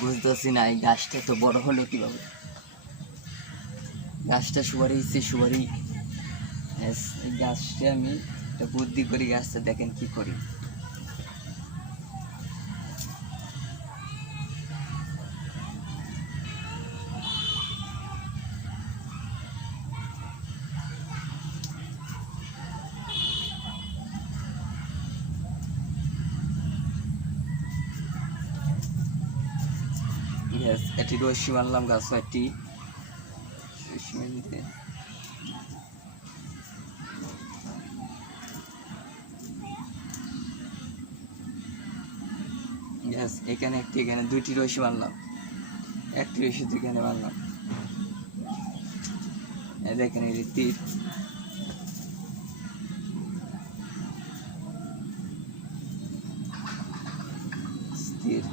বুঝতেছি না এই গাছটা তো বড় হলো কিভাবে। গাছটা সুপারি সুপারি। এই গাছটা আমি একটা বুদ্ধি করি, গাছটা দেখেন কি করি। এটি রশ্মি মারলাম, গাছ একটি এখানে একটি, এখানে দুইটি রশ্মি মারলাম, একটি রশ্মি এখানে মারলাম। দেখেন এই তীর, তীর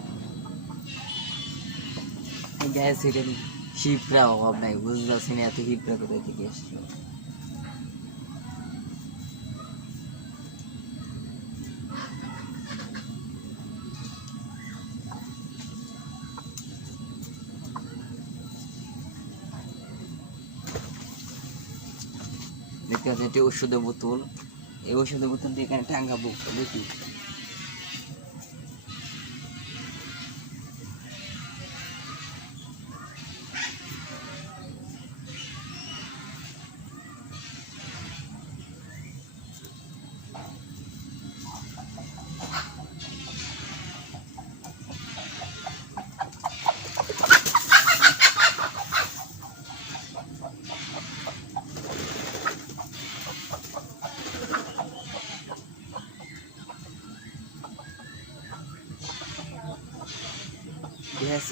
গ্যাস। এখানে হিপরা অভাব নাই, বুঝতে পারছি না এত হিপরা কোথায় থেকে এসছিল। দেখতে পাচ্ছি এটি ওষুধের বোতল, এই ওষুধের বোতলটি এখানে টাঙ্গাবো দেখি।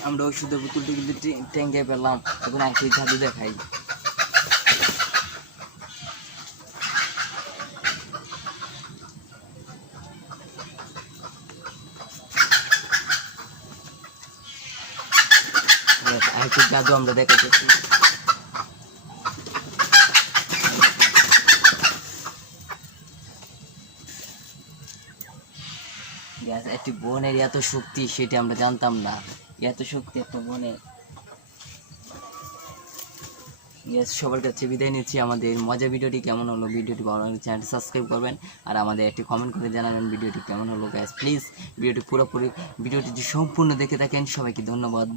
আমরা ওষুধের বোতলটি কিন্তু ট্যাঙ্কে পেলাম। এখন একটি জাদু দেখাই। একটি জাদু আমরা দেখাইতেছি। একটি বনের এত শক্তি সেটা আমরা জানতাম না, এত শক্তি একটা বনের। সবার কাছে বিদায় নিচ্ছি। আমাদের মজা ভিডিওটি কেমন হলো, ভিডিওটি ভালো লাগলে চ্যানেলটি সাবস্ক্রাইব করবেন আর আমাদের একটি কমেন্ট করে জানাবেন ভিডিওটি কেমন হলো। গাইস প্লিজ ভিডিওটি পুরোপুরি, ভিডিওটি যদি সম্পূর্ণ দেখে থাকেন সবাইকে ধন্যবাদ।